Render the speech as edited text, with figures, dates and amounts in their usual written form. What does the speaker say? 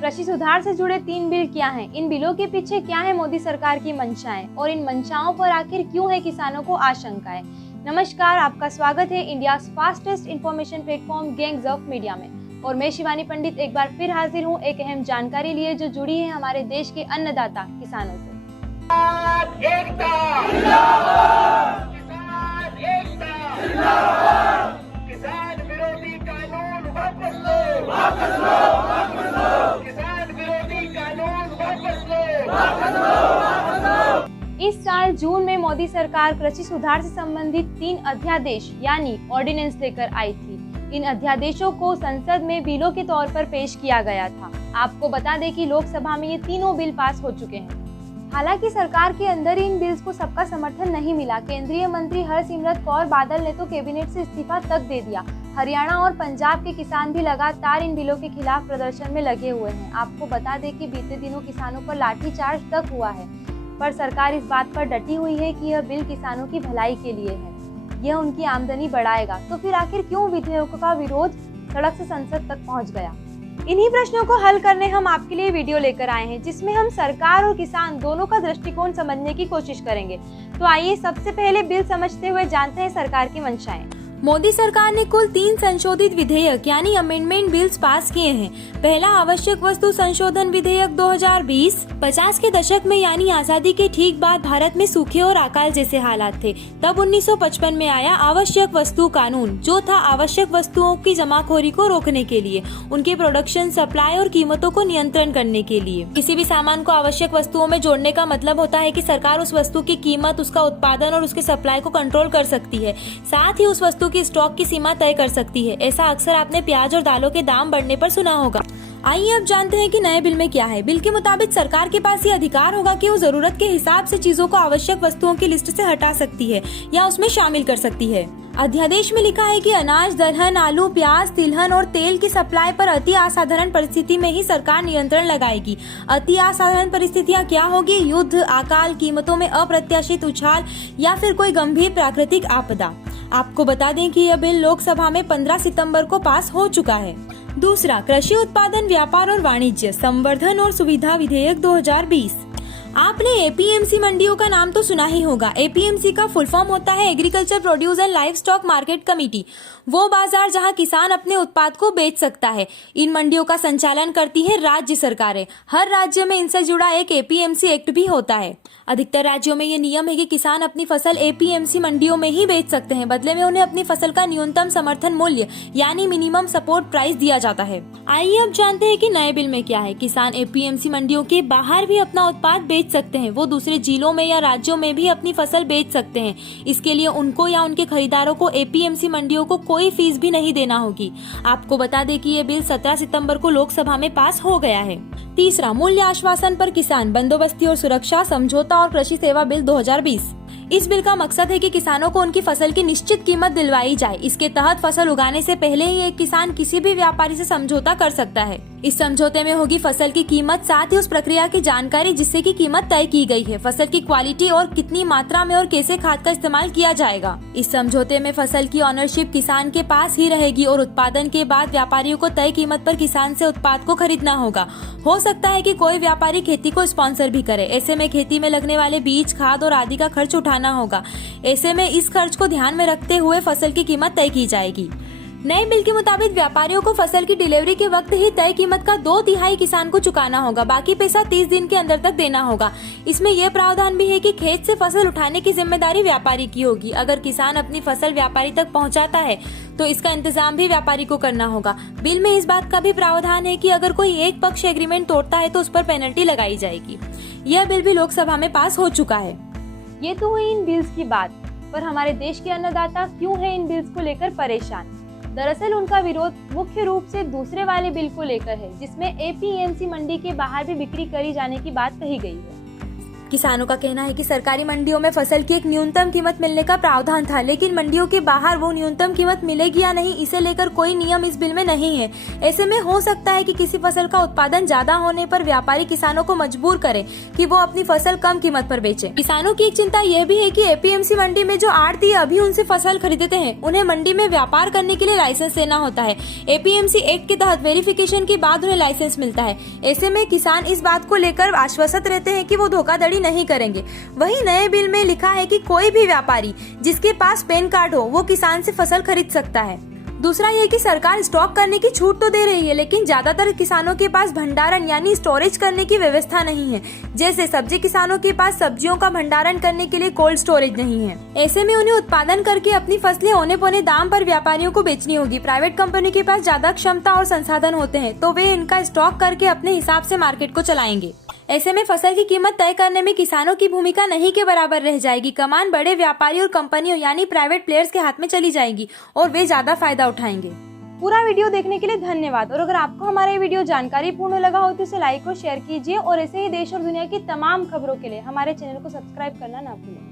कृषि सुधार से जुड़े 3 बिल क्या हैं? इन बिलों के पीछे क्या है मोदी सरकार की मंशाएं और इन मंशाओं पर आखिर क्यों है किसानों को आशंकाएं? नमस्कार, आपका स्वागत है India fastest information platform gangs of media में और मैं शिवानी पंडित एक बार फिर हाजिर हूं एक अहम जानकारी लिए जो जुड़ी है हमारे देश के अन्नदाता किसानों से। किसान विरोधी कानून वापस लो, वापस लो, किसान विरोधी कानून वापस लो, वापस लो। इस साल जून में मोदी सरकार कृषि सुधार से संबंधित 3 अध्यादेश यानी ऑर्डिनेंस लेकर आई थी। इन अध्यादेशों को संसद में बिलों के तौर पर पेश किया गया था। आपको बता दें कि लोकसभा में ये तीनों बिल पास हो चुके हैं। हालांकि सरकार के अंदर इन बिल्स को सबका समर्थन नहीं मिला। केंद्रीय मंत्री हरसिमरत कौर बादल ने तो कैबिनेट से इस्तीफा तक दे दिया। हरियाणा और पंजाब के किसान भी लगातार इन बिलों के खिलाफ प्रदर्शन में लगे हुए हैं। आपको बता दें कि बीते दिनों किसानों पर लाठीचार्ज तक हुआ है, पर सरकार इस बात पर डटी हुई है कि यह बिल किसानों की भलाई के लिए है, यह उनकी आमदनी बढ़ाएगा। तो फिर आखिर क्यों विधेयकों का विरोध सड़क से संसद तक पहुँच गया? इन्हीं प्रश्नों को हल करने हम आपके लिए वीडियो लेकर आए हैं, जिसमें हम सरकार और किसान दोनों का दृष्टिकोण समझने की कोशिश करेंगे। तो आइए सबसे पहले बिल समझते हुए जानते हैं सरकार की मंशाएं। मोदी सरकार ने कुल 3 संशोधित विधेयक यानी अमेंडमेंट बिल्स पास किए हैं। पहला आवश्यक वस्तु संशोधन विधेयक 2020। 50 के दशक में यानी आजादी के ठीक बाद भारत में सूखे और अकाल जैसे हालात थे। तब 1955 में आया आवश्यक वस्तु कानून, जो था आवश्यक वस्तुओं की जमाखोरी को रोकने के लिए, उनके प्रोडक्शन, सप्लाई और कीमतों को नियंत्रण करने के लिए। किसी भी सामान को आवश्यक वस्तुओं में जोड़ने का मतलब होता है कि सरकार उस वस्तु की कीमत, उसका उत्पादन और उसके सप्लाई को कंट्रोल कर सकती है, साथ ही उस वस्तु की स्टॉक की सीमा तय कर सकती है। ऐसा अक्सर आपने प्याज और दालों के दाम बढ़ने पर सुना होगा। आइए अब जानते हैं कि नए बिल में क्या है। बिल के मुताबिक सरकार के पास ये अधिकार होगा कि वो जरूरत के हिसाब से चीजों को आवश्यक वस्तुओं की लिस्ट से हटा सकती है या उसमें शामिल कर सकती है। अध्यादेश में लिखा है कि अनाज, दलहन, आलू, प्याज, तिलहन और तेल की सप्लाई पर अति असाधारण परिस्थिति में ही सरकार नियंत्रण लगाएगी। अति असाधारण परिस्थितियां क्या होगी? युद्ध, अकाल, कीमतों में अप्रत्याशित उछाल या फिर कोई गंभीर प्राकृतिक आपदा। आपको बता दें कि यह बिल लोकसभा में 15 सितंबर को पास हो चुका है। दूसरा, कृषि उत्पादन, व्यापार और वाणिज्य संवर्धन और सुविधा विधेयक 2020। आपने एपीएमसी मंडियों का नाम तो सुना ही होगा। एपीएमसी का फुल फॉर्म होता है agriculture produce and live stock market committee, वो बाजार जहां किसान अपने उत्पाद को बेच सकता है। इन मंडियों का संचालन करती है राज्य सरकारें। हर राज्य में इनसे जुड़ा एक एपीएमसी एक्ट भी होता है। अधिकतर राज्यों में ये नियम है कि किसान अपनी फसल एपीएमसी मंडियों में ही बेच सकते हैं। बदले में उन्हें अपनी फसल का न्यूनतम समर्थन मूल्य यानी मिनिमम सपोर्ट प्राइस दिया जाता है। आइए अब जानते हैं कि नए बिल में क्या है। किसान एपीएमसी मंडियों के बाहर भी अपना उत्पाद बेच सकते हैं। वो दूसरे जिलों में या राज्यों में भी अपनी फसल बेच सकते हैं। इसके लिए उनको या उनके खरीदारों को एपीएमसी मंडियों को कोई फीस भी नहीं देना होगी। आपको बता दें कि ये बिल 17 सितंबर को लोकसभा में पास हो गया है। तीसरा, मूल्य आश्वासन पर किसान, बंदोबस्ती और सुरक्षा समझौता और कृषि सेवा बिल 2020। इस बिल का मकसद है कि किसानों को उनकी फसल की निश्चित कीमत दिलवाई जाए। इसके तहत फसल उगाने से पहले ही एक किसान किसी भी व्यापारी से समझौता कर सकता है। इस समझौते में होगी फसल की कीमत, साथ ही उस प्रक्रिया की जानकारी जिससे की कीमत तय की गई है, फसल की क्वालिटी और कितनी मात्रा में और कैसे खाद का इस्तेमाल किया जाएगा। इस समझौते में फसल की ऑनरशिप किसान के पास ही रहेगी और उत्पादन के बाद व्यापारियों को तय कीमत पर किसान से उत्पाद को खरीदना होगा। हो सकता है कि कोई व्यापारी खेती को स्पॉन्सर भी करे। ऐसे में खेती में लगने वाले बीज, खाद और आदि का खर्च उठाना होगा। ऐसे में इस खर्च को ध्यान में रखते हुए फसल की कीमत तय की जाएगी। नए बिल के मुताबिक व्यापारियों को फसल की डिलीवरी के वक्त ही तय कीमत का 2/3 किसान को चुकाना होगा। बाकी पैसा 30 दिन के अंदर तक देना होगा। इसमें यह प्रावधान भी है कि खेत से फसल उठाने की जिम्मेदारी व्यापारी की होगी। अगर किसान अपनी फसल व्यापारी तक पहुंचाता है तो इसका इंतजाम भी व्यापारी को करना होगा। बिल में इस बात का भी प्रावधान है कि अगर कोई एक पक्ष एग्रीमेंट तोड़ता है तो उस पर पेनल्टी लगाई जाएगी। यह बिल भी लोकसभा में पास हो चुका है। ये तो हुई इन बिल्स की बात, पर हमारे देश के अन्नदाता क्यों है इन बिल्स को लेकर परेशान? दरअसल उनका विरोध मुख्य रूप से दूसरे वाले बिल को लेकर है, जिसमें एपीएमसी मंडी के बाहर भी बिक्री करी जाने की बात कही गई है। किसानों का कहना है कि सरकारी मंडियों में फसल की एक न्यूनतम कीमत मिलने का प्रावधान था, लेकिन मंडियों के बाहर वो न्यूनतम कीमत मिलेगी या नहीं, इसे लेकर कोई नियम इस बिल में नहीं है। ऐसे में हो सकता है कि किसी फसल का उत्पादन ज्यादा होने पर व्यापारी किसानों को मजबूर करे कि वो अपनी फसल कम कीमत पर बेचे। किसानों की एक चिंता यह भी है कि एपीएमसी मंडी में जो आढ़ती अभी उनसे फसल खरीदते हैं, उन्हें मंडी में व्यापार करने के लिए लाइसेंस लेना होता है। एपीएमसी एक्ट के तहत वेरिफिकेशन के बाद उन्हें लाइसेंस मिलता है। ऐसे में किसान इस बात को लेकर आश्वस्त रहते हैं कि वो धोखाधड़ी नहीं करेंगे। वहीं नए बिल में लिखा है कि कोई भी व्यापारी जिसके पास पैन कार्ड हो वो किसान से फसल खरीद सकता है। दूसरा ये कि सरकार स्टॉक करने की छूट तो दे रही है, लेकिन ज्यादातर किसानों के पास भंडारण यानी स्टोरेज करने की व्यवस्था नहीं है। जैसे सब्जी किसानों के पास सब्जियों का भंडारण करने के लिए कोल्ड स्टोरेज नहीं है। ऐसे में उन्हें उत्पादन करके अपनी फसलें औने पौने दाम पर व्यापारियों को बेचनी होगी। प्राइवेट कंपनी के पास ज्यादा क्षमता और संसाधन होते हैं, तो वे इनका स्टॉक करके अपने हिसाब से मार्केट को चलाएंगे। ऐसे में फसल की कीमत तय करने में किसानों की भूमिका नहीं के बराबर रह जाएगी। कमान बड़े व्यापारी और कंपनियों यानी प्राइवेट प्लेयर्स के हाथ में चली जाएगी और वे ज्यादा फायदा उठाएंगे। पूरा वीडियो देखने के लिए धन्यवाद। और अगर आपको हमारा ये वीडियो जानकारी पूर्ण लगा हो तो इसे लाइक और शेयर कीजिए और ऐसे ही देश और दुनिया की तमाम खबरों के लिए हमारे चैनल को सब्सक्राइब करना ना भूलें।